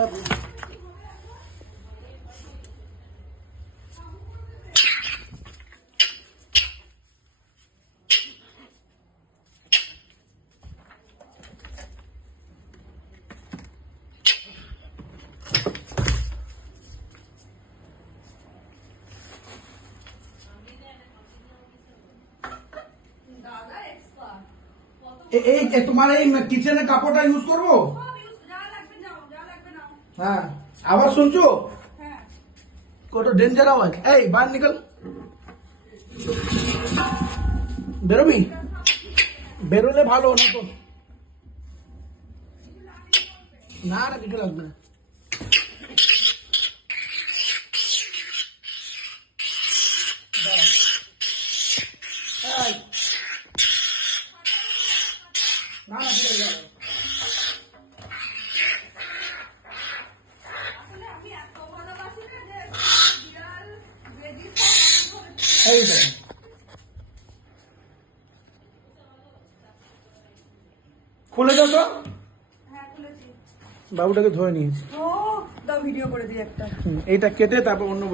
এই তোমার এই কিচেনের কাপড়টা ইউজ করবো? হ্যাঁ, আবার শুনছো? কত ডেঞ্জার আওয়াজ। এই বাহর নিকল, বেরোবি? বেরোলে ভালো না তো। না না, কিছু লাগবে না। না না, ঠিক আছে। খুলে দাও তো। বাবুটাকে ধরে নিয়েছি। ভিডিও করে দিই একটা। এইটা কেটে তারপর অন্য